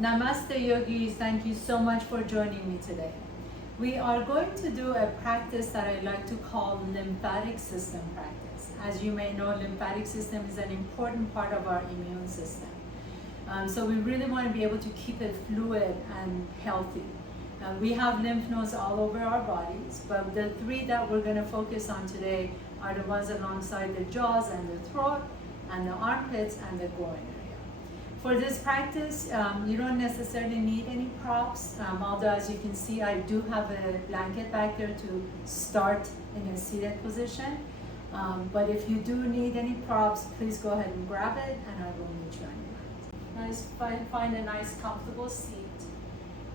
Namaste yogis, thank you so much for joining me today. We are going to do a practice that I like to call lymphatic system practice. As you may know, lymphatic system is an important part of our immune system. So we really want to be able to keep it fluid and healthy. We have lymph nodes all over our bodies, but the three that we're going to focus on today are the ones alongside the jaws and the throat and the armpits and the groin area. For this practice, you don't necessarily need any props, although as you can see, I do have a blanket back there to start in a seated position. But if you do need any props, please go ahead and grab it and I will meet you on your mat. Find a nice comfortable seat.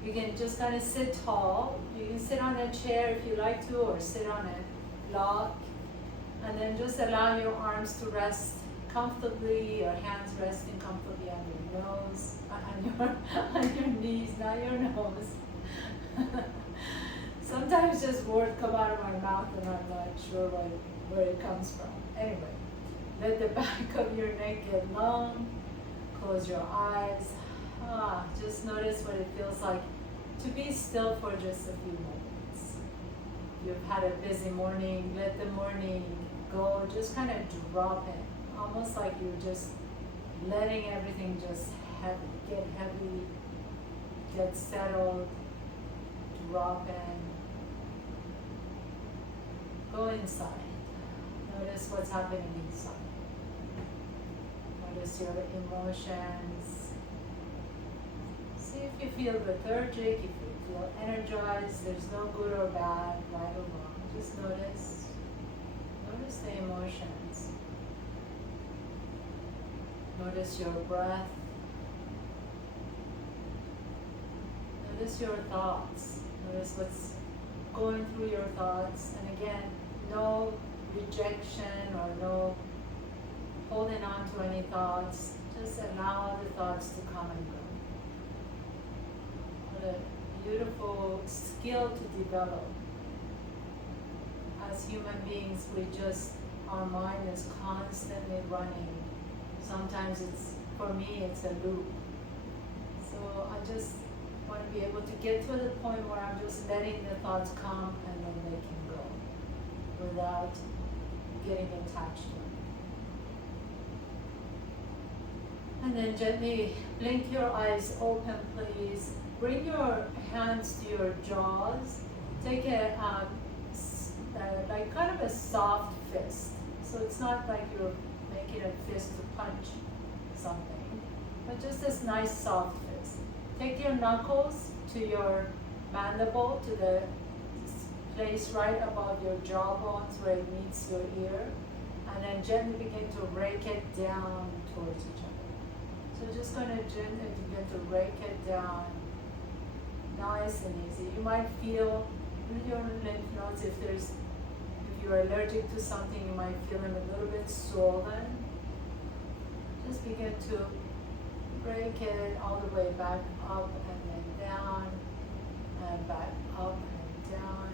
You can just kind of sit tall. You can sit on a chair if you like to, or sit on a block. And then just allow your arms to rest comfortably, your hands resting comfortably on your nose, on your knees, not your nose. Sometimes just words come out of my mouth and I'm not sure where it comes from. Anyway, let the back of your neck get long. Close your eyes. Just notice what it feels like to be still for just a few moments. You've had a busy morning, let the morning go, just kind of drop in. Almost like you're just letting everything just get heavy, get settled, drop in. Go inside. Notice what's happening inside. Notice your emotions. See if you feel lethargic, if you feel energized. There's no good or bad, right or wrong. Just notice. Notice the emotions. Notice your breath. Notice your thoughts. Notice what's going through your thoughts. And again, no rejection or no holding on to any thoughts. Just allow the thoughts to come and go. What a beautiful skill to develop. As human beings, our mind is constantly running. Sometimes for me, it's a loop. So I just want to be able to get to the point where I'm just letting the thoughts come and then they can go without getting attached to them. And then gently blink your eyes open, please. Bring your hands to your jaws. Take a like kind of a soft fist. So it's not like you're making a fist to punch something, but just this nice soft fist. Take your knuckles to your mandible, to the place right above your jawbones where it meets your ear, and then gently begin to rake it down towards each other. So just going to gently begin to rake it down, nice and easy. You might feel in your lymph nodes, if you're allergic to something, you might feel them a little bit swollen. Just begin to break it all the way back up and then down, and back up and down.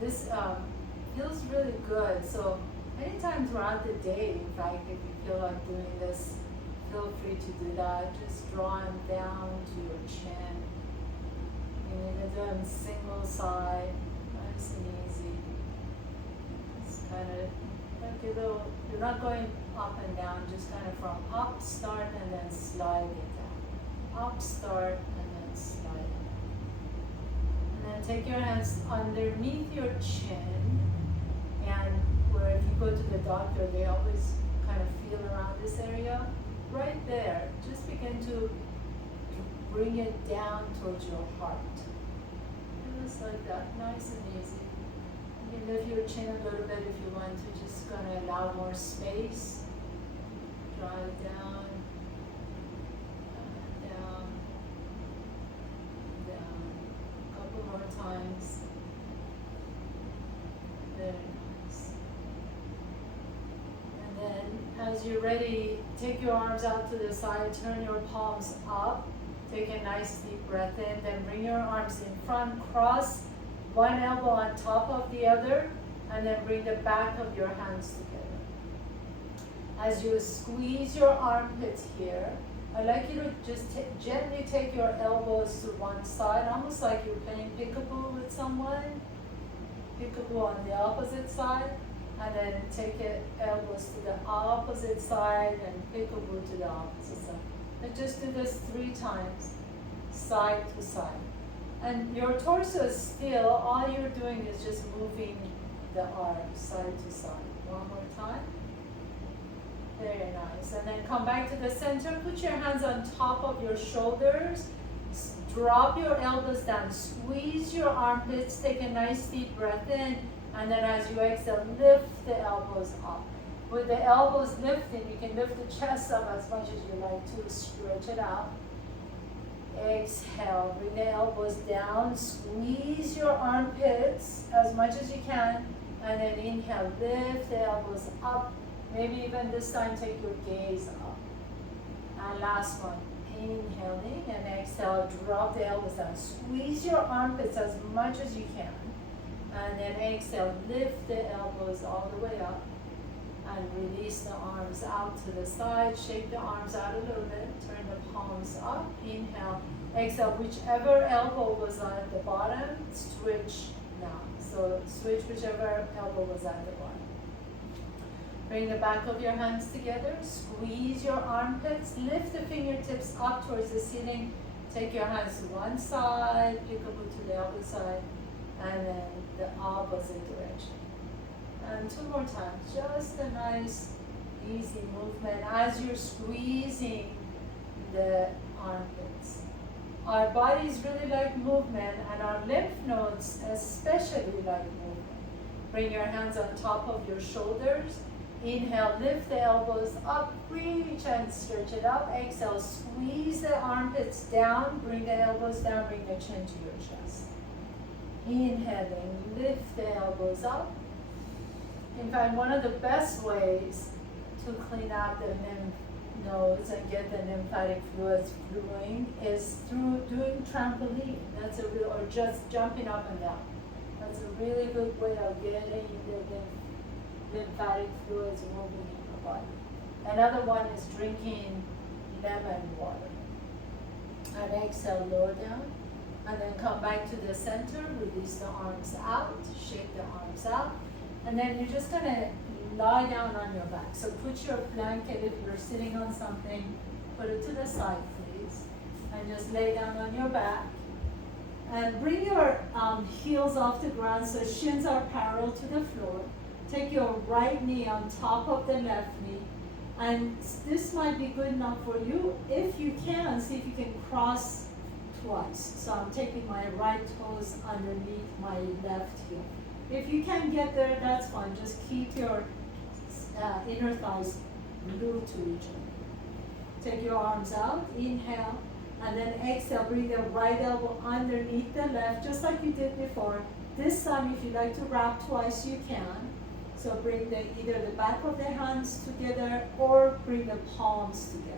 This feels really good. So anytime throughout the day, in fact, if you feel like doing this, feel free to do that. Just draw them down to your chin. And then do them single side, nice and easy. It's kind of like a little, you're not going up and down, just kind of from up, start, and then slide it down. Up, start, and then slide it down. And then take your hands underneath your chin, and where if you go to the doctor, they always kind of feel around this area. Right there, just begin to bring it down towards your heart. Just like that, nice and easy. You can lift your chin a little bit if you want to, just gonna allow more space. Draw it down, down, down. A couple more times. Very nice. And then, as you're ready, take your arms out to the side, turn your palms up. Take a nice deep breath in, then bring your arms in front, cross one elbow on top of the other, and then bring the back of your hands together. As you squeeze your armpits here, I'd like you to just gently take your elbows to one side, almost like you're playing peekaboo with someone. Peekaboo on the opposite side, and then take your elbows to the opposite side and peekaboo to the opposite side. And just do this 3 times, side to side. And your torso is still, all you're doing is just moving the arms side to side. One more time. Very nice. And then come back to the center. Put your hands on top of your shoulders. Drop your elbows down. Squeeze your armpits. Take a nice deep breath in. And then as you exhale, lift the elbows up. With the elbows lifting, you can lift the chest up as much as you like to. Stretch it out. Exhale. Bring the elbows down. Squeeze your armpits as much as you can. And then inhale. Lift the elbows up. Maybe even this time take your gaze up. And last one. Inhaling and exhale. Drop the elbows down. Squeeze your armpits as much as you can. And then exhale. Lift the elbows all the way up. And release the arms out to the side. Shake the arms out a little bit. Turn the palms up. Inhale. Exhale. Whichever elbow was at the bottom, switch now. So switch whichever elbow was at the bottom. Bring the back of your hands together. Squeeze your armpits. Lift the fingertips up towards the ceiling. Take your hands to one side. Peekaboo to the other side. And then the opposite direction. And 2 more times. Just a nice, easy movement as you're squeezing the armpits. Our bodies really like movement, and our lymph nodes especially like movement. Bring your hands on top of your shoulders. Inhale, lift the elbows up, reach and stretch it up. Exhale, squeeze the armpits down, bring the elbows down, bring the chin to your chest. Inhaling, lift the elbows up. In fact, one of the best ways to clean out the lymph nodes and get the lymphatic fluids flowing is through doing trampoline. That's a real, or just jumping up and down. That's a really good way of getting the lymphatic fluids moving in your body. Another one is drinking lemon water. And exhale, lower down. And then come back to the center, release the arms out, shake the arms out. And then you're just gonna lie down on your back. So put your blanket, if you're sitting on something, put it to the side, please. And just lay down on your back. And bring your heels off the ground so shins are parallel to the floor. Take your right knee on top of the left knee. And this might be good enough for you. If you can, see if you can cross twice. So I'm taking my right toes underneath my left heel. If you can't get there, that's fine. Just keep your inner thighs glued to each other. Take your arms out, inhale, and then exhale. Bring the right elbow underneath the left, just like you did before. This time, if you like to wrap twice, you can. So bring either the back of the hands together or bring the palms together.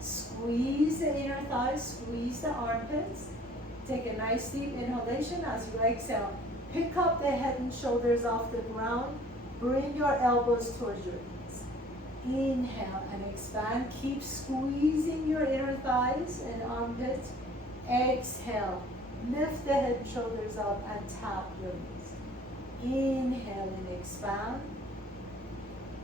Squeeze the inner thighs, squeeze the armpits. Take a nice deep inhalation as you exhale. Pick up the head and shoulders off the ground. Bring your elbows towards your knees. Inhale and expand. Keep squeezing your inner thighs and armpits. Exhale. Lift the head and shoulders up and tap your knees. Inhale and expand.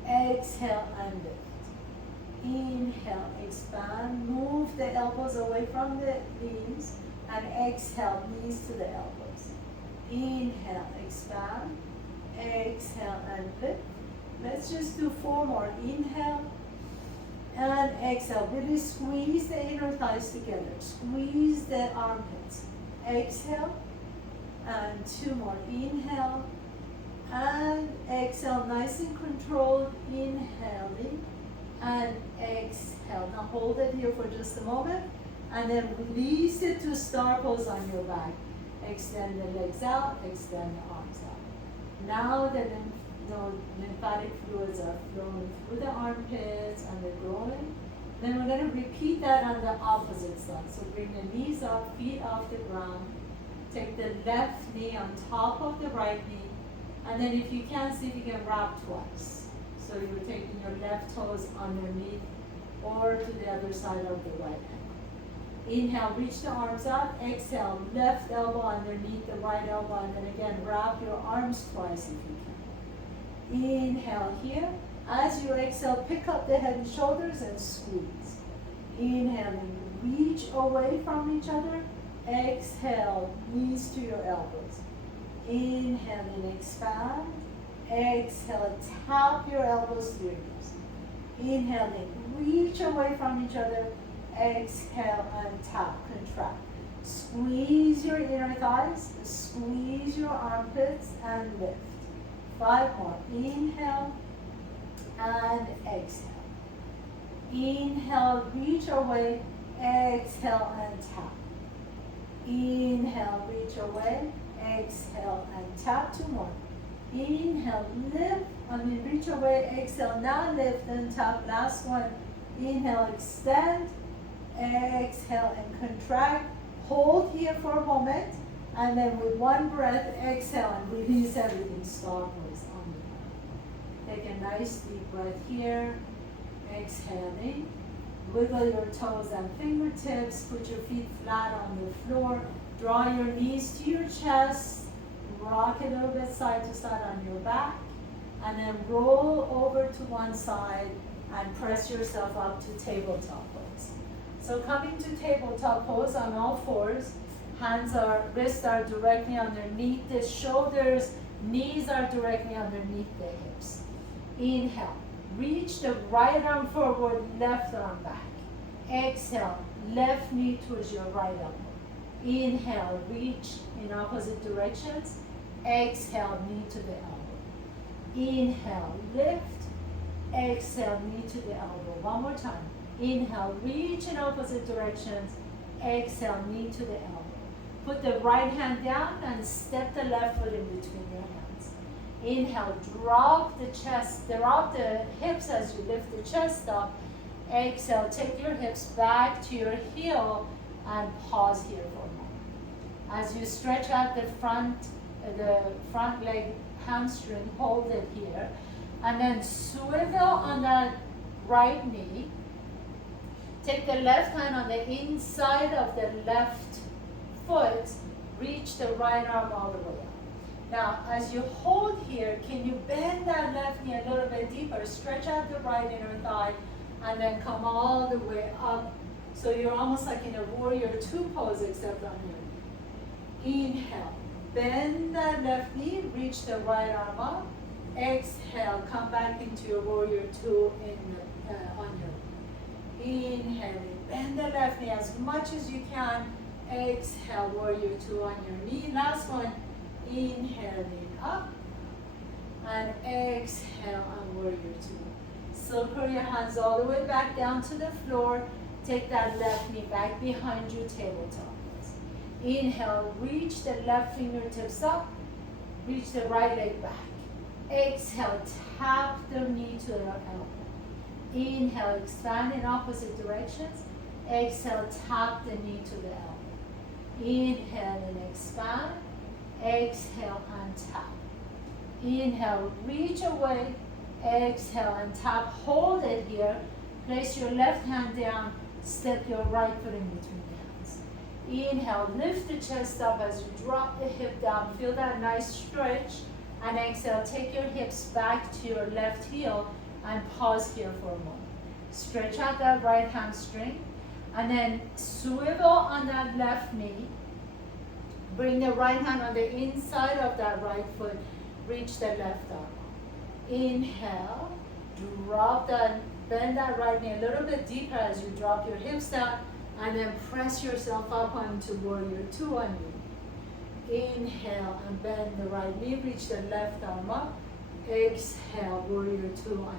Exhale and lift. Inhale, expand. Move the elbows away from the knees. And exhale, knees to the elbows. Inhale, expand. Exhale and lift. Let's just do 4 more. Inhale and exhale. Really squeeze the inner thighs together. Squeeze the armpits. Exhale and 2 more. Inhale and exhale. Nice and controlled. Inhaling and exhale. Now hold it here for just a moment and then release it to star pose on your back. Extend the legs out, extend the arms out. Now the lymphatic fluids are flowing through the armpits and the groin. Then we're going to repeat that on the opposite side. So bring the knees up, feet off the ground. Take the left knee on top of the right knee. And then if you can, see if you can wrap twice. So you're taking your left toes underneath or to the other side of the right ankle. Inhale, reach the arms up. Exhale, left elbow underneath the right elbow, and then again, wrap your arms twice if you can. Inhale here. As you exhale, pick up the head and shoulders and squeeze. Inhaling, reach away from each other. Exhale, knees to your elbows. Inhaling, expand. Exhale, tap your elbows to your knees. Inhaling, reach away from each other. Exhale and tap, contract. Squeeze your inner thighs, squeeze your armpits and lift. 5 more. Inhale and exhale. Inhale, reach away. Exhale and tap. Inhale, reach away. Exhale and tap. 2 more. Inhale, lift. Reach away. Exhale, now lift and tap. Last one. Inhale, extend. Exhale and contract. Hold here for a moment. And then with one breath, exhale and release everything. Starboards on the ground. Take a nice deep breath here. Exhaling. Wiggle your toes and fingertips. Put your feet flat on the floor. Draw your knees to your chest. Rock a little bit side to side on your back. And then roll over to one side and press yourself up to tabletop pose. So coming to tabletop pose on all fours. Wrists are directly underneath the shoulders. Knees are directly underneath the hips. Inhale. Reach the right arm forward, left arm back. Exhale, left knee towards your right elbow. Inhale, reach in opposite directions. Exhale, knee to the elbow. Inhale, lift. Exhale, knee to the elbow. One more time. Inhale, reach in opposite directions. Exhale, knee to the elbow. Put the right hand down and step the left foot in between your hands. Inhale, drop the hips as you lift the chest up. Exhale, take your hips back to your heel and pause here for a moment. As you stretch out the front leg hamstring, hold it here. And then swivel on that right knee. Take the left hand on the inside of the left foot. Reach the right arm all the way up. Now, as you hold here, can you bend that left knee a little bit deeper? Stretch out the right inner thigh and then come all the way up. So you're almost like in a warrior 2 pose except on your knee. Inhale, bend that left knee, reach the right arm up. Exhale, come back into your warrior 2 on your knee. Inhaling, bend the left knee as much as you can. Exhale, warrior 2 on your knee. Last one. Inhaling up and exhale on warrior 2. Circle your hands all the way back down to the floor. Take that left knee back behind you, tabletop pose. Inhale, reach the left fingertips up. Reach the right leg back. Exhale, tap the knee to the elbow. Inhale, expand in opposite directions. Exhale, tap the knee to the elbow. Inhale and expand. Exhale and tap. Inhale, reach away. Exhale and tap. Hold it here. Place your left hand down. Step your right foot in between the hands. Inhale, lift the chest up as you drop the hip down. Feel that nice stretch. And exhale, take your hips back to your left heel and pause here for a moment. Stretch out that right hamstring. And then swivel on that left knee. Bring the right hand on the inside of that right foot. Reach the left arm. Inhale. Drop that, bend that right knee a little bit deeper as you drop your hips down. And then press yourself up onto warrior 2 on you. Inhale and bend the right knee. Reach the left arm up. Exhale, warrior 2 on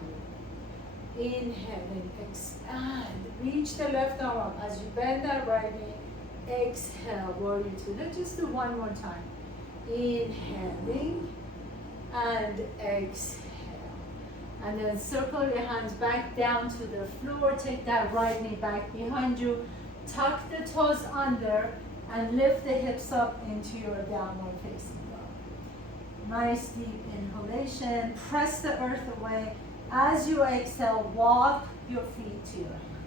you. Inhaling, expand. Reach the left arm up as you bend that right knee. Exhale, warrior 2. Let's just do one more time. Inhaling and exhale. And then circle your hands back down to the floor. Take that right knee back behind you. Tuck the toes under and lift the hips up into your downward facing dog. Nice deep inhalation. Press the earth away. As you exhale, walk your feet to your hands.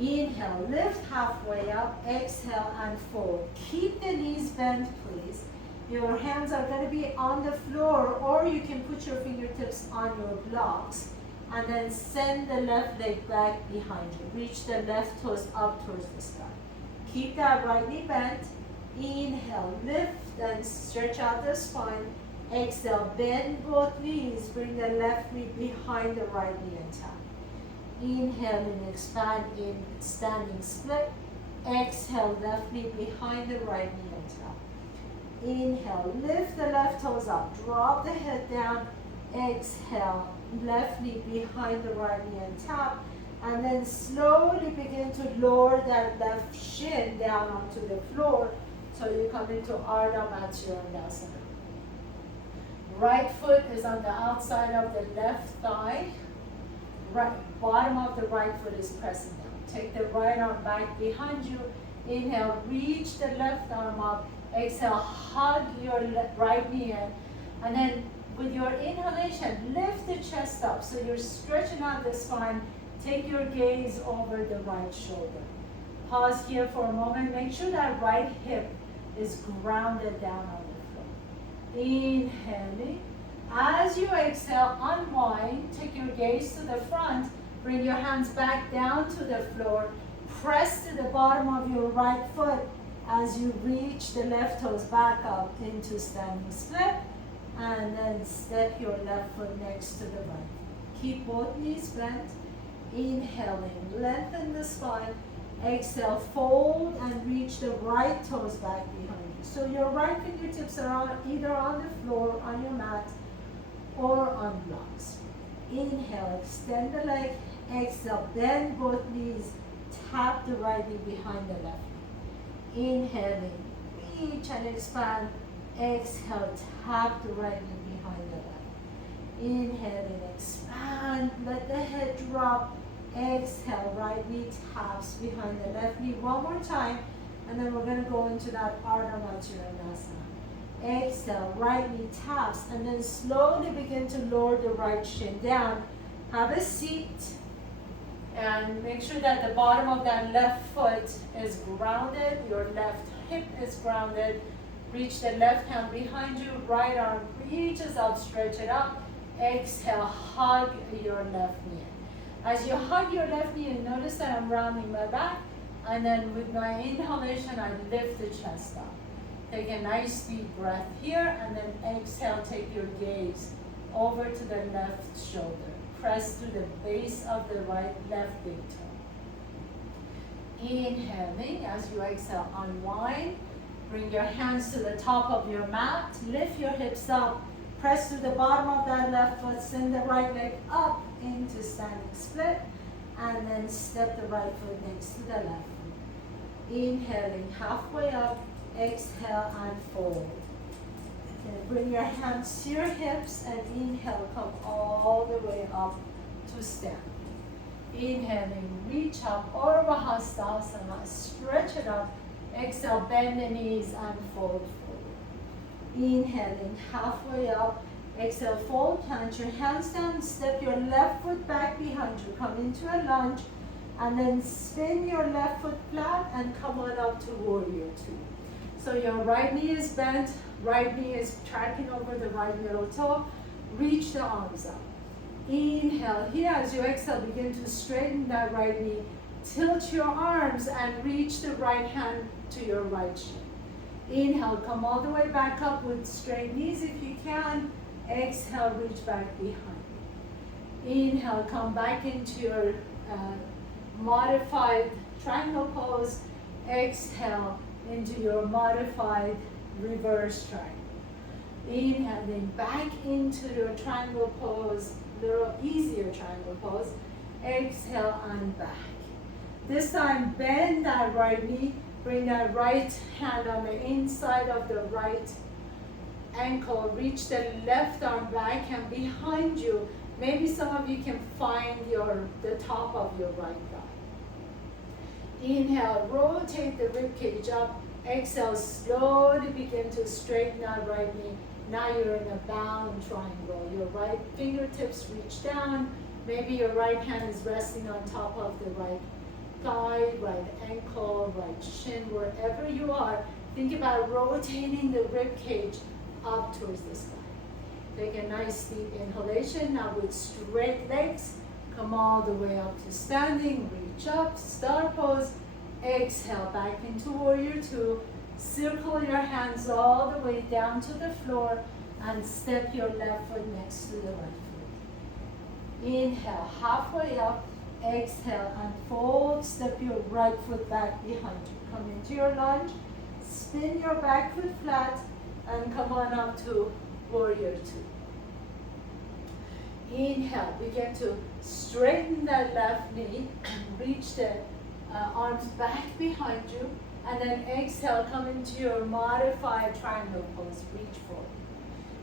Inhale, lift halfway up, exhale and fold. Keep the knees bent, please. Your hands are going to be on the floor, or you can put your fingertips on your blocks. And then send the left leg back behind you. Reach the left toes up towards the sky. Keep that right knee bent. Inhale, lift and stretch out the spine. Exhale, bend both knees. Bring the left knee behind the right knee and tap. Inhale and expand in standing split. Exhale, left knee behind the right knee and tap. Inhale, lift the left toes up. Drop the head down. Exhale, left knee behind the right knee and tap. And then slowly begin to lower that left shin down onto the floor. So you come into Ardha Matsyendrasana. Right foot is on the outside of the left thigh. Right, bottom of the right foot is pressing down. Take the right arm back behind you. Inhale, reach the left arm up. Exhale, hug your right knee in. And then with your inhalation, lift the chest up. So you're stretching out the spine. Take your gaze over the right shoulder. Pause here for a moment. Make sure that right hip is grounded down on the floor. Inhaling. As you exhale, unwind. Take your gaze to the front. Bring your hands back down to the floor. Press to the bottom of your right foot as you reach the left toes back up into standing split. And then step your left foot next to the right. Keep both knees bent. Inhaling, lengthen the spine. Exhale, fold and reach the right toes back behind you. So your right fingertips are either on the floor, on your mat, or on blocks. Inhale, extend the leg. Exhale, bend both knees. Tap the right knee behind the left knee. Inhaling, reach and expand. Exhale, tap the right knee behind the left. Inhaling, expand, let the head drop. Exhale, right knee taps behind the left knee. One more time, and then we're going to go into that Ardha Matsyendrasana. Exhale, right knee taps, and then slowly begin to lower the right shin down. Have a seat, and make sure that the bottom of that left foot is grounded. Your left hip is grounded. Reach the left hand behind you. Right arm reaches up, stretch it up. Exhale, hug your left knee. As you hug your left knee, you notice that I'm rounding my back. And then with my inhalation, I lift the chest up. Take a nice deep breath here. And then exhale, take your gaze over to the left shoulder. Press to the base of the left big toe. Inhaling, as you exhale, unwind. Bring your hands to the top of your mat. Lift your hips up. Press to the bottom of that left foot. Send the right leg up into standing split. And then step the right foot next to the left foot. Inhaling halfway up. Exhale and fold. Okay, bring your hands to your hips and inhale. Come all the way up to stand. Inhaling, reach up. Urdhva Hastasana. Stretch it up. Exhale, bend the knees and fold forward. Inhaling, halfway up. Exhale, fold, plant your hands down, step your left foot back behind you. Come into a lunge, and then spin your left foot flat and come on up to Warrior Two. So your right knee is bent, right knee is tracking over the right middle toe. Reach the arms up. Inhale, here as you exhale, begin to straighten that right knee. Tilt your arms and reach the right hand to your right shin. Inhale, come all the way back up with straight knees if you can. Exhale, reach back behind. Inhale, come back into your modified triangle pose. Exhale into your modified reverse triangle. Inhaling back into your triangle pose, little easier triangle pose. Exhale and back. This time, bend that right knee. Bring that right hand on the inside of the right ankle. Reach the left arm back and behind you. Maybe some of you can find the top of your right thigh. Inhale, rotate the rib cage up. Exhale, slowly begin to straighten that right knee. Now you're in a bound triangle. Your right fingertips reach down. Maybe your right hand is resting on top of the right thigh, right ankle, right shin, wherever you are, think about rotating the rib cage up towards the sky. Take a nice deep inhalation. Now with straight legs, come all the way up to standing, reach up, star pose. Exhale, back into warrior two. Circle your hands all the way down to the floor and step your left foot next to the right foot. Inhale, halfway up. Exhale and fold. Step your right foot back behind you. Come into your lunge. Spin your back foot flat and come on up to warrior two. Inhale, begin to straighten that left knee. Reach the arms back behind you. And then exhale, come into your modified triangle pose. Reach forward.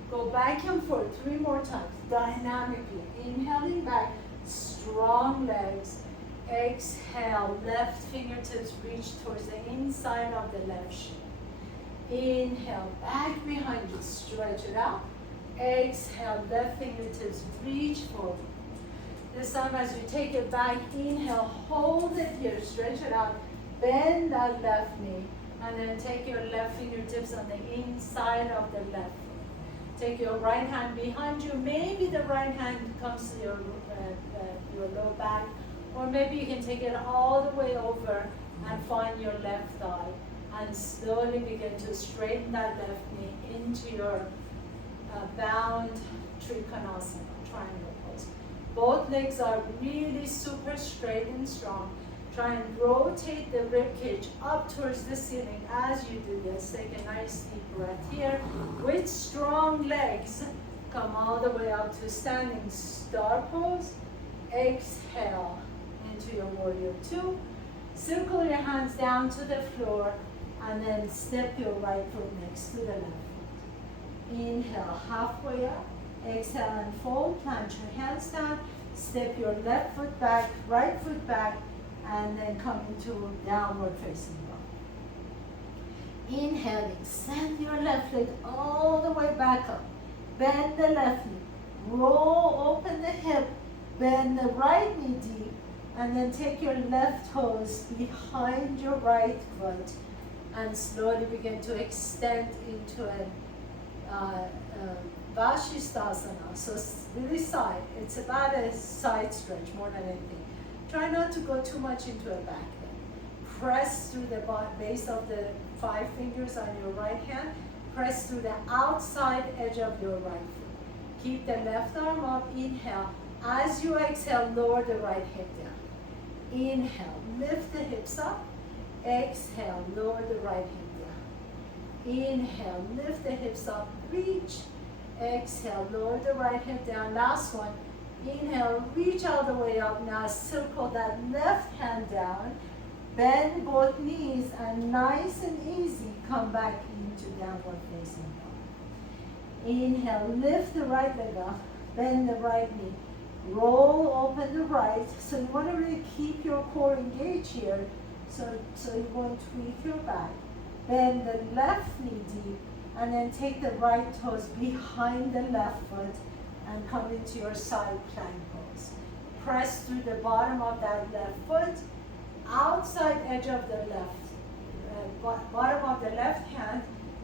Go back and forth 3 more times, dynamically. Inhaling back, strong legs. Exhale, left fingertips reach towards the inside of the left shin. Inhale, back behind you, stretch it out. Exhale, left fingertips reach forward. This time as you take it back, inhale, hold it here, stretch it out. Bend that left knee, and then take your left fingertips on the inside of the left foot. Take your right hand behind you. Maybe the right hand comes to your low back, or maybe you can take it all the way over and find your left thigh, and slowly begin to straighten that left knee into your bound Trikonasana, triangle pose. Both legs are really super straight and strong. Try and rotate the rib cage up towards the ceiling as you do this. Take a nice deep breath here. With strong legs, come all the way up to standing star pose. Exhale into your warrior two. Circle your hands down to the floor and then step your right foot next to the left foot. Inhale, halfway up. Exhale and fold. Plant your hands down. Step your left foot back, right foot back, and then come into downward facing dog. Inhale, extend your left leg all the way back up. Bend the left knee. Roll open the hip. Bend the right knee deep. And then take your left toes behind your right foot and slowly begin to extend into a Vashisthasana. So really side. It's about a side stretch more than anything. Try not to go too much into a back bend. Press through the base of the 5 fingers on your right hand. Press through the outside edge of your right foot. Keep the left arm up. Inhale. As you exhale, lower the right hip down. Inhale, lift the hips up. Exhale, lower the right hip down. Inhale, lift the hips up. Reach. Exhale, lower the right hip down. Last one. Inhale, reach all the way up. Now circle that left hand down. Bend both knees and nice and easy come back into downward facing dog. Inhale, lift the right leg up. Bend the right knee. Roll open the right. So you want to really keep your core engaged here. So you want to tweak your back. Bend the left knee deep. And then take the right toes behind the left foot and come into your side plank pose. Press through the bottom of that left foot, outside edge of the left, bottom of the left hand,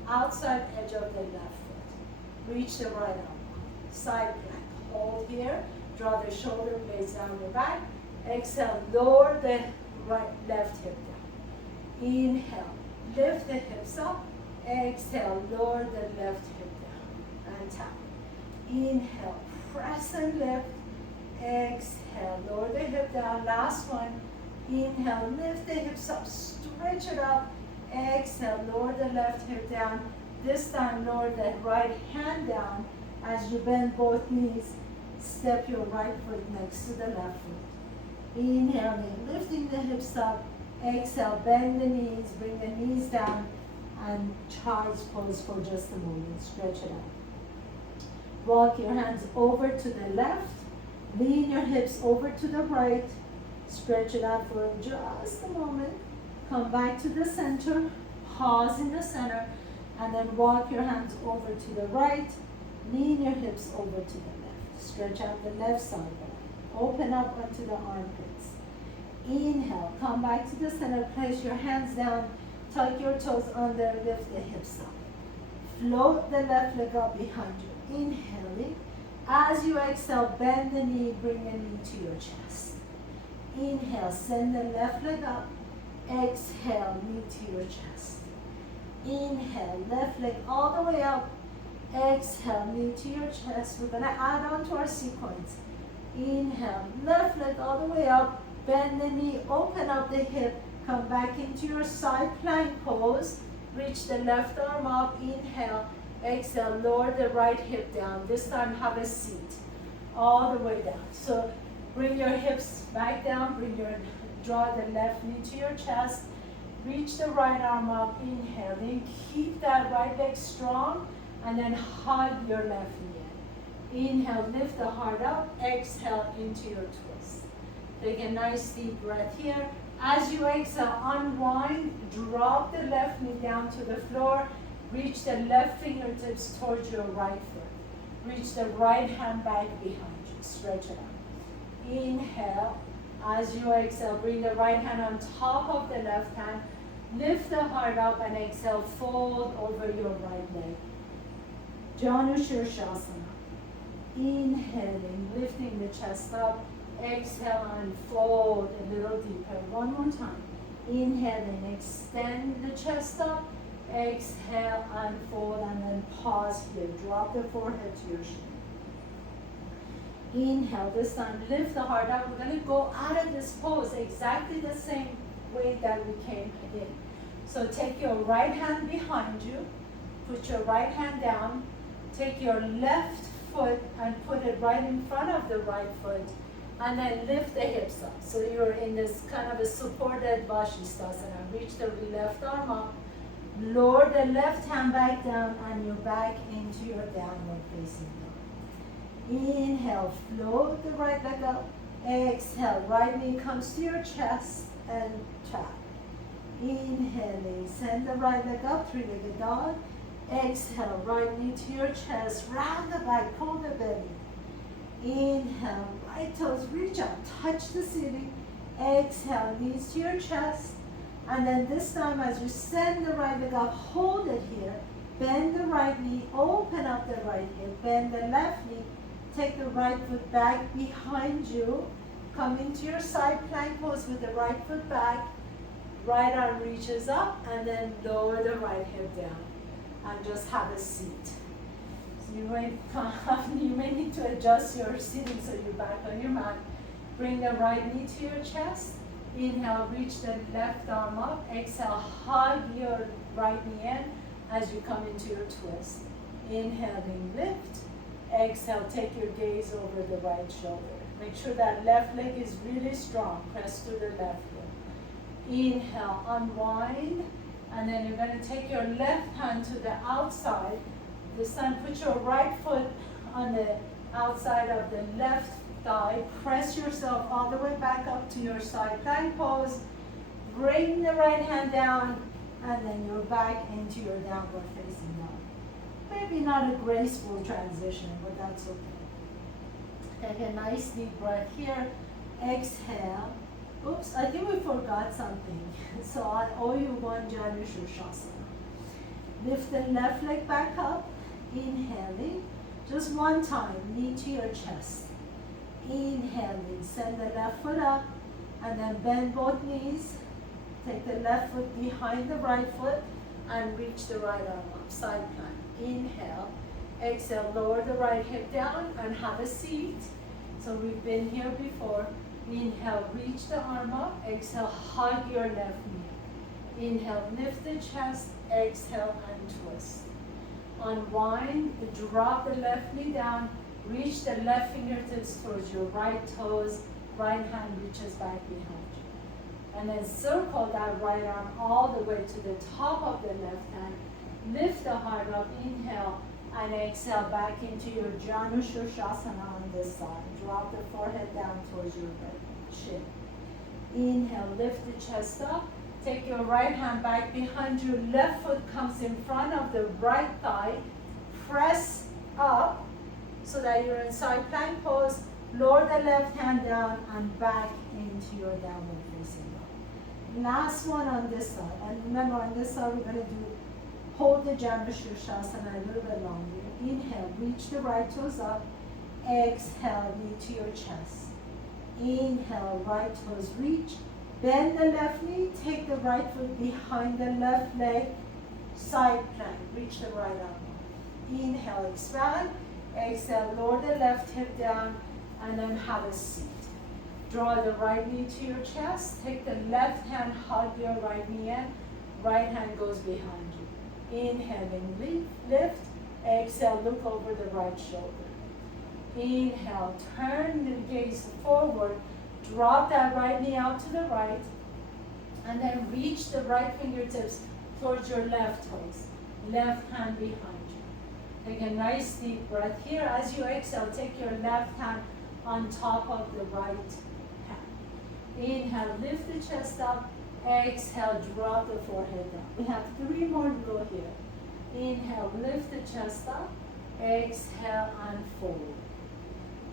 outside edge of the left foot. Reach the right arm, side plank. Hold here, draw the shoulder blades down your back. Exhale, lower the left hip down. Inhale, lift the hips up. Exhale, lower the left hip down and tap. Inhale, press and lift. Exhale, lower the hip down. Last one. Inhale, lift the hips up, stretch it up. Exhale, lower the left hip down. This time, lower the right hand down. As you bend both knees, step your right foot next to the left foot. Inhaling, lifting the hips up. Exhale, bend the knees, bring the knees down, and child's pose for just a moment. Stretch it out. Walk your hands over to the left. Lean your hips over to the right. Stretch it out for just a moment. Come back to the center. Pause in the center. And then walk your hands over to the right. Lean your hips over to the left. Stretch out the left side body. Open up onto the armpits. Inhale, come back to the center, place your hands down, tuck your toes under, lift the hips up. Float the left leg up behind you. Inhaling. As you exhale, bend the knee, bring the knee to your chest. Inhale, send the left leg up. Exhale, knee to your chest. Inhale, left leg all the way up. Exhale, knee to your chest. We're going to add on to our sequence. Inhale, left leg all the way up. Bend the knee, open up the hip. Come back into your side plank pose. Reach the left arm up. Inhale, exhale, lower the right hip down. This time have a seat all the way down. So bring your hips back down. Draw the left knee to your chest. Reach the right arm up. Inhaling. Keep that right leg strong. And then hug your left knee in. Inhale, lift the heart up. Exhale into your twist. Take a nice deep breath here. As you exhale, unwind. Drop the left knee down to the floor. Reach the left fingertips towards your right foot. Reach the right hand back behind you. Stretch it out. Inhale. As you exhale, bring the right hand on top of the left hand. Lift the heart up and exhale, fold over your right leg. Janushirshasana. Inhaling, lifting the chest up. Exhale and fold a little deeper. One more time. Inhaling, extend the chest up. Exhale and fold, and then pause here. Drop the forehead to your shin. Inhale, this time lift the heart up. We're going to go out of this pose exactly the same way that we came in. So take your right hand behind you. Put your right hand down. Take your left foot and put it right in front of the right foot. And then lift the hips up. So you're in this kind of a supported Vashisthasana. Reach the left arm up. Lower the left hand back down and you're back into your downward facing dog. Inhale, float the right leg up. Exhale, right knee comes to your chest and tap. Inhaling, send the right leg up, three-legged dog. Exhale, right knee to your chest, round the back, pull the belly. Inhale, right toes reach up, touch the ceiling. Exhale, knees to your chest. And then this time as you send the right leg up, hold it here. Bend the right knee, open up the right hip, bend the left knee, take the right foot back behind you. Come into your side plank pose with the right foot back. Right arm reaches up and then lower the right hip down. And just have a seat. So you may need to adjust your seating so you're back on your mat. Bring the right knee to your chest. Inhale, reach the left arm up. Exhale, hug your right knee in as you come into your twist. Inhaling, lift. Exhale, take your gaze over the right shoulder. Make sure that left leg is really strong. Press to the left hip. Inhale, unwind. And then you're going to take your left hand to the outside. This time, put your right foot on the outside of the left thigh. Press yourself all the way back up to your side plank pose. Bring the right hand down, and then you're back into your downward facing dog. Maybe not a graceful transition, but that's okay. Take a nice deep breath here. Exhale. Oops, I think we forgot something. So I owe you one Janushirshasana. Lift the left leg back up. Inhaling. Just one time, knee to your chest. Inhaling, send the left foot up. And then bend both knees. Take the left foot behind the right foot. And reach the right arm up, side plank. Inhale. Exhale, lower the right hip down and have a seat. So we've been here before. Inhale, reach the arm up. Exhale, hug your left knee. Inhale, lift the chest. Exhale and twist. Unwind, drop the left knee down. Reach the left fingertips towards your right toes. Right hand reaches back behind you. And then circle that right arm all the way to the top of the left hand. Lift the heart up. Inhale and exhale back into your Janushirshasana on this side. Drop the forehead down towards your right shin. Inhale, lift the chest up. Take your right hand back behind you. Left foot comes in front of the right thigh. Press up so that you're in side plank pose. Lower the left hand down and back into your downward facing Last one on this side. And remember, on this side, we're going to do hold the Jambha Shirshasana a little bit longer. Inhale, reach the right toes up. Exhale, knee to your chest. Inhale, right toes reach. Bend the left knee, take the right foot behind the left leg. Side plank, reach the right arm up. Inhale, expand. Exhale, lower the left hip down, and then have a seat. Draw the right knee to your chest. Take the left hand, hug your right knee in. Right hand goes behind you. Inhaling, lift. Exhale, look over the right shoulder. Inhale, turn the gaze forward. Drop that right knee out to the right. And then reach the right fingertips towards your left toes. Left hand behind you. Take a nice deep breath here. As you exhale, take your left hand on top of the right hand. Inhale, lift the chest up. Exhale, drop the forehead down. We have 3 more to go here. Inhale, lift the chest up. Exhale, and fold.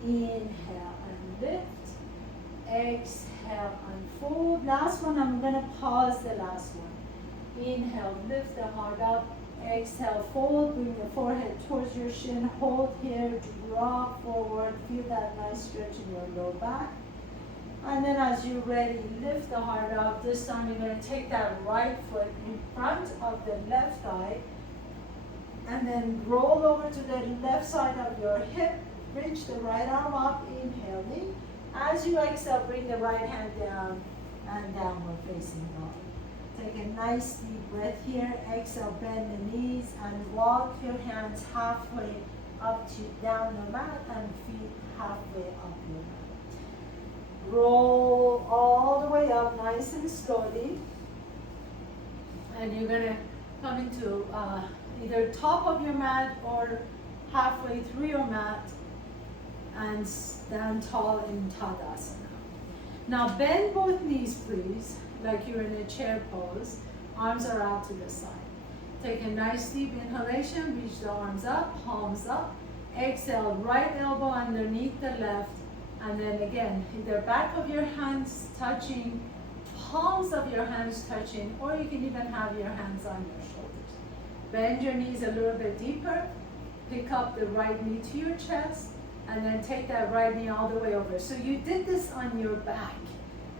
Inhale and lift. Exhale and fold. Last one, I'm going to pause the last one. Inhale, lift the heart up. Exhale, fold. Bring the forehead towards your shin. Hold here. Drop forward. Feel that nice stretch in your low back. And then as you're ready, lift the heart up. This time you're going to take that right foot in front of the left thigh. And then roll over to the left side of your hip. Reach the right arm up. Inhaling. As you exhale, bring the right hand down and downward facing dog. Take a nice deep breath here. Exhale, bend the knees and walk your hands halfway up to down the mat and feet halfway up your mat. Roll all the way up nice and slowly. And you're going to come into either top of your mat or halfway through your mat and stand tall in Tadasana. Now bend both knees, please, like you're in a chair pose. Arms are out to the side. Take a nice deep inhalation, reach the arms up, palms up. Exhale, right elbow underneath the left. And then again, either back of your hands touching, palms of your hands touching, or you can even have your hands on your shoulders. Bend your knees a little bit deeper. Pick up the right knee to your chest. And then take that right knee all the way over. So you did this on your back.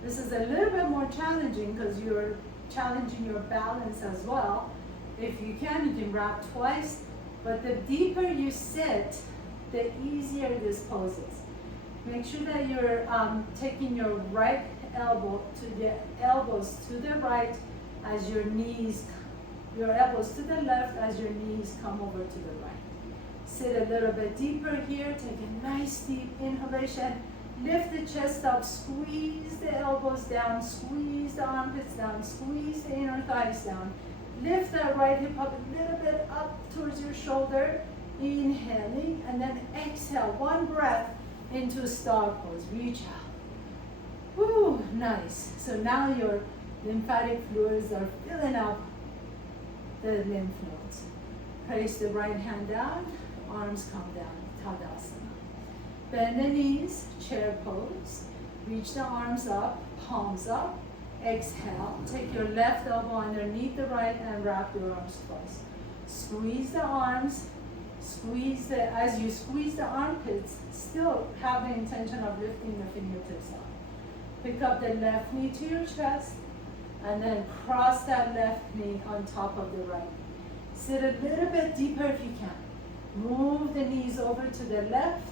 This is a little bit more challenging because you're challenging your balance as well. If you can wrap twice. But the deeper you sit, the easier this pose is. Make sure that you're taking your right elbow to the elbows to the right as your elbows to the left as your knees come over to the right. Sit a little bit deeper here. Take a nice deep inhalation. Lift the chest up. Squeeze the elbows down. Squeeze the armpits down. Squeeze the inner thighs down. Lift that right hip up a little bit up towards your shoulder. Inhaling. And then exhale. One breath into star pose. Reach out. Woo, nice. So now your lymphatic fluids are filling up the lymph nodes. Place the right hand down. Arms come down, Tadasana. Bend the knees, chair pose. Reach the arms up, palms up. Exhale, take your left elbow underneath the right and wrap your arms close. Squeeze the arms, as you squeeze the armpits, still have the intention of lifting the fingertips up. Pick up the left knee to your chest, and then cross that left knee on top of the right knee. Sit a little bit deeper if you can. Move the knees over to the left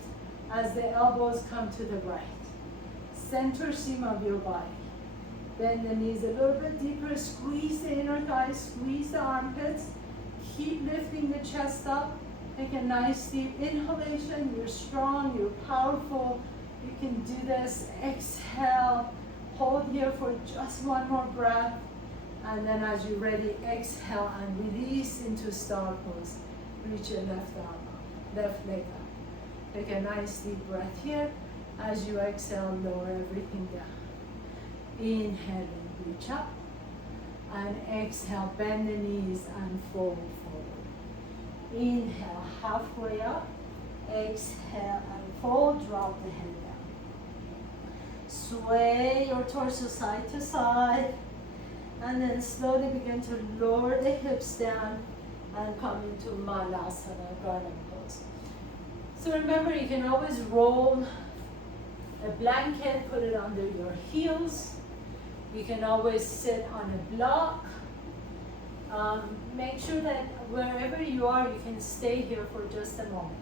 as the elbows come to the right. Center seam of your body. Bend the knees a little bit deeper. Squeeze the inner thighs. Squeeze the armpits. Keep lifting the chest up. Take a nice deep inhalation. You're strong. You're powerful. You can do this. Exhale. Hold here for just one more breath. And then as you're ready, exhale and release into star pose. Reach your left arm up, left leg up. Take a nice deep breath here. As you exhale, lower everything down. Inhaling, reach up. And exhale, bend the knees and fold forward. Inhale, halfway up. Exhale and fold, drop the head down. Sway your torso side to side. And then slowly begin to lower the hips down and come into Malasana, garden pose. So remember, you can always roll a blanket, put it under your heels. You can always sit on a block. Make sure that wherever you are, you can stay here for just a moment.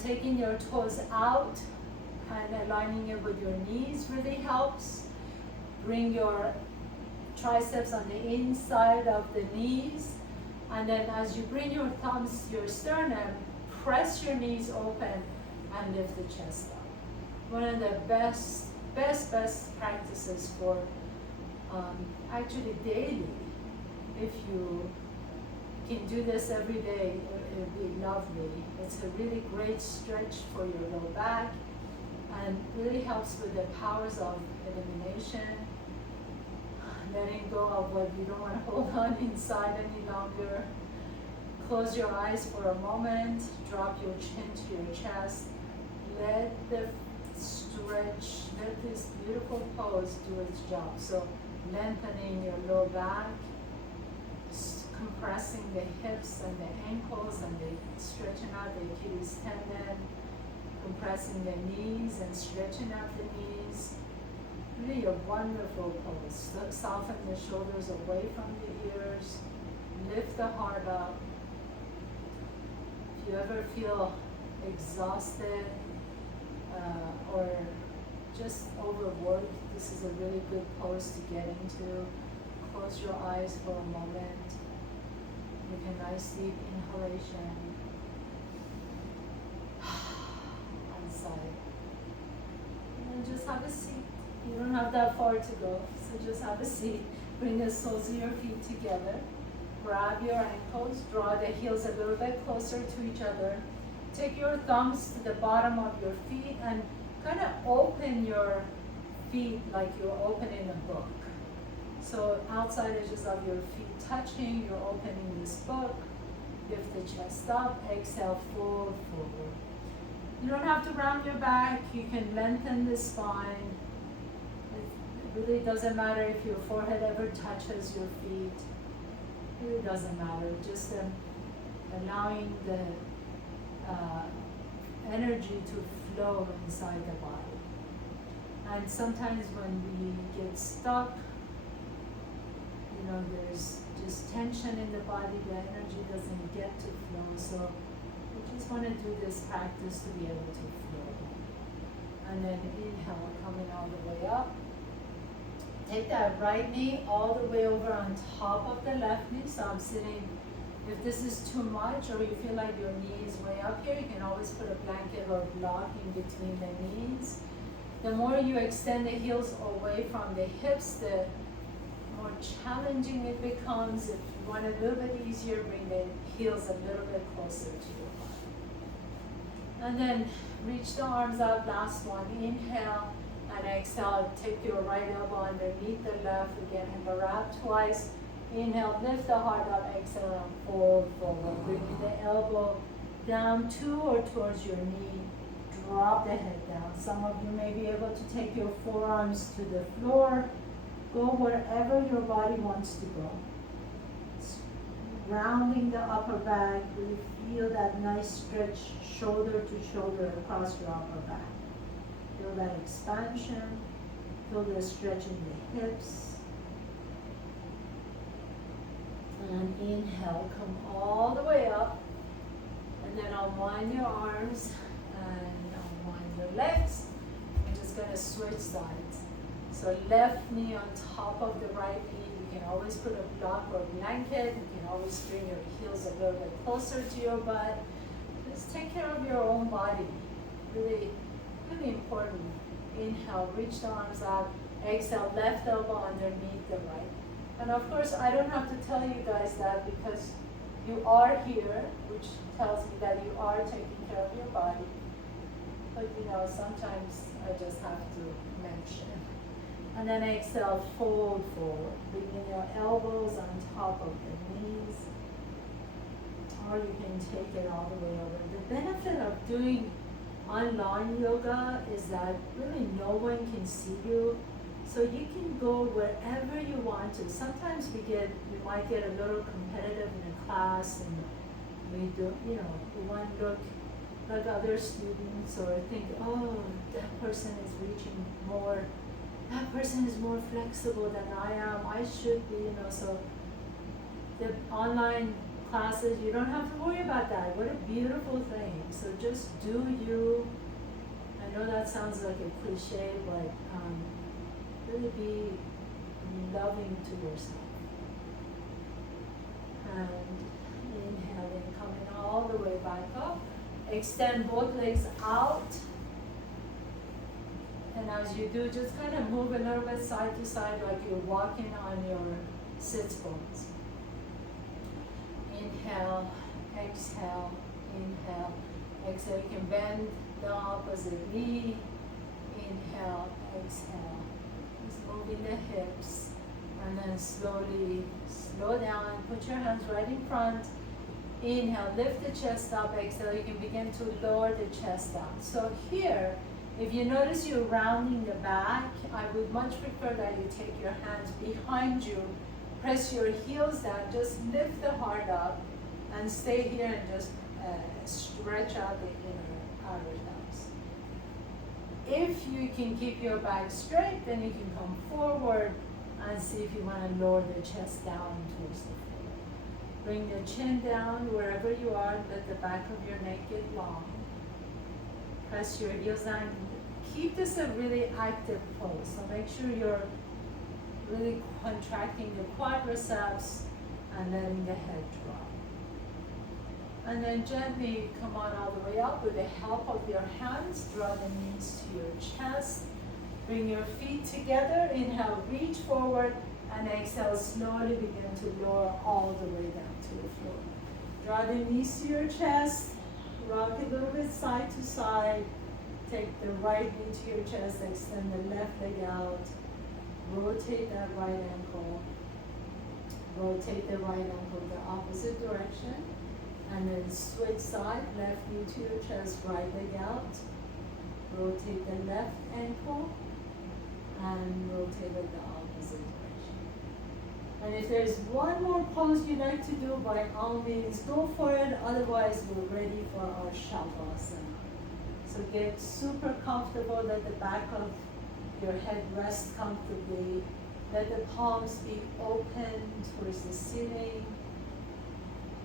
Taking your toes out and aligning it with your knees really helps. Bring your triceps on the inside of the knees. And then as you bring your thumbs to your sternum, press your knees open and lift the chest up. One of the best practices for actually daily. If you can do this every day, it would be lovely. It's a really great stretch for your low back and really helps with the powers of elimination, letting go of what you don't want to hold on inside any longer. Close your eyes for a moment, drop your chin to your chest, let the stretch, let this beautiful pose do its job. So lengthening your low back, compressing the hips and the ankles and stretching out the Achilles tendon, compressing the knees and stretching out the knees. Really a wonderful pose. Soften the shoulders away from the ears, lift the heart up. If you ever feel exhausted or just overworked, this is a really good pose to get into. Close your eyes for a moment. Take a nice deep inhalation. And sigh. And then just have a seat. You don't have that far to go, so just have a seat. Bring the soles of your feet together. Grab your ankles, draw the heels a little bit closer to each other. Take your thumbs to the bottom of your feet and kind of open your feet like you're opening a book. So outside edges of your feet touching, you're opening this book. Lift the chest up, exhale, fold forward. You don't have to round your back, you can lengthen the spine. It really doesn't matter if your forehead ever touches your feet. It really doesn't matter, just allowing the energy to flow inside the body. And sometimes when we get stuck, there's just tension in the body, the energy doesn't get to flow. So we just want to do this practice to be able to flow. And then inhale, coming all the way up. Take that right knee all the way over on top of the left knee. So I'm sitting, if this is too much or you feel like your knee is way up here, you can always put a blanket or block in between the knees. The more you extend the heels away from the hips, the more challenging it becomes. If you want a little bit easier, bring the heels a little bit closer to your body. And then reach the arms out, last one. Inhale and exhale. Take your right elbow underneath the left again and grab twice. Inhale, lift the heart up, exhale and fold forward. Bring the elbow down to or towards your knee. Drop the head down. Some of you may be able to take your forearms to the floor. Go wherever your body wants to go. Rounding the upper back, really feel that nice stretch shoulder to shoulder across your upper back. Feel that expansion, feel the stretch in the hips. And inhale, come all the way up. And then unwind your arms and unwind your legs. We're just going to switch sides. So left knee on top of the right knee. You can always put a block or blanket. You can always bring your heels a little bit closer to your butt. Just take care of your own body. Really, really important. Inhale, reach the arms out. Exhale, left elbow underneath the right. And of course, I don't have to tell you guys that because you are here, which tells me that you are taking care of your body. But sometimes I just have to mention. And then exhale, fold forward. Bringing your elbows on top of the knees. Or you can take it all the way over. The benefit of doing online yoga is that really no one can see you. So you can go wherever you want to. Sometimes we might get a little competitive in a class, and we do, we want to look like other students, or think, oh, that person is reaching more, that person is more flexible than I am, I should be, so the online classes, you don't have to worry about that. What a beautiful thing. So just do you. I know that sounds like a cliche, but really be loving to yourself. And inhaling, coming all the way back up. Extend both legs out. And as you do, just kind of move a little bit side to side like you're walking on your sits bones. Inhale, exhale, inhale, exhale. You can bend the opposite knee. Inhale, exhale. Just moving the hips. And then slowly slow down. Put your hands right in front. Inhale, lift the chest up. Exhale, you can begin to lower the chest down. So here, if you notice you're rounding the back, I would much prefer that you take your hands behind you. Press your heels down, just lift the heart up and stay here and just stretch out the inner outer thighs. If you can keep your back straight, then you can come forward and see if you want to lower the chest down towards the floor. Bring the chin down wherever you are, let the back of your neck get long. Press your heels down. Keep this a really active pose, so make sure you're really contracting the quadriceps and letting the head drop. And then gently come on all the way up with the help of your hands. Draw the knees to your chest. Bring your feet together. Inhale, reach forward, and exhale, slowly begin to lower all the way down to the floor. Draw the knees to your chest. Rock a little bit side to side. Take the right knee to your chest. Extend the left leg out. Rotate that right ankle. Rotate the right ankle the opposite direction. And then switch side, left knee to your chest, right leg out. Rotate the left ankle and rotate it the opposite direction. And if there's one more pose you like to do, by all means, go for it. Otherwise, we're ready for our Shavasana. So get super comfortable, let the back of your head rest comfortably. Let the palms be open towards the ceiling.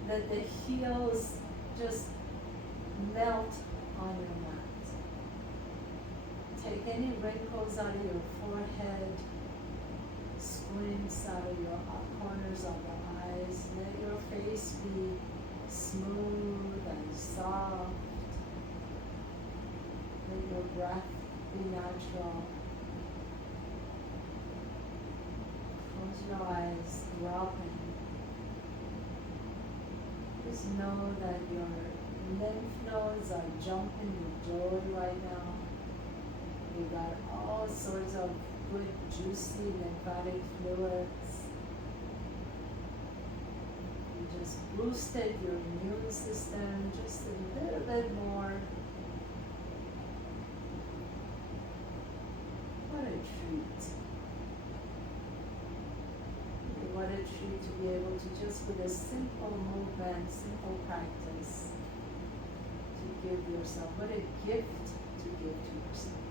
Let the heels just melt on your mat. Take any wrinkles out of your forehead, squints out of your corners of the eyes. Let your face be smooth and soft. Let your breath be natural. Close your eyes, dropping. Just know that your lymph nodes are jumping with joy right now. You got all sorts of good, juicy lymphatic fluids. You just boosted your immune system just a little bit more. What a treat. What a treat to be able to just with a simple movement, simple practice, to give yourself. What a gift to give to yourself.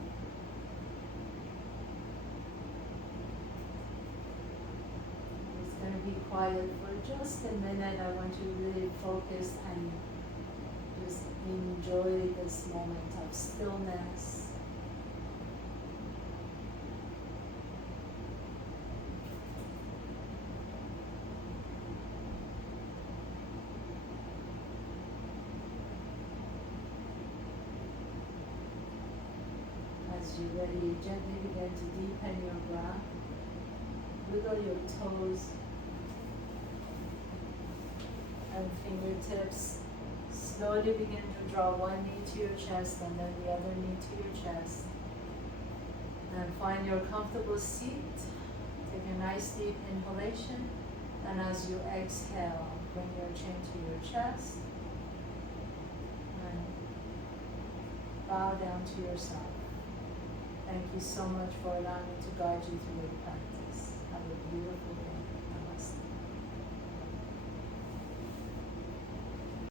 It's going to be quiet for just a minute. I want you to really focus and just enjoy this moment of stillness. As you're ready, gently begin to deepen your breath. Wiggle your toes and fingertips. Slowly begin to draw one knee to your chest and then the other knee to your chest. And find your comfortable seat. Take a nice deep inhalation. And as you exhale, bring your chin to your chest. And bow down to yourself. Thank you so much for allowing me to guide you through your practice. Have a beautiful day.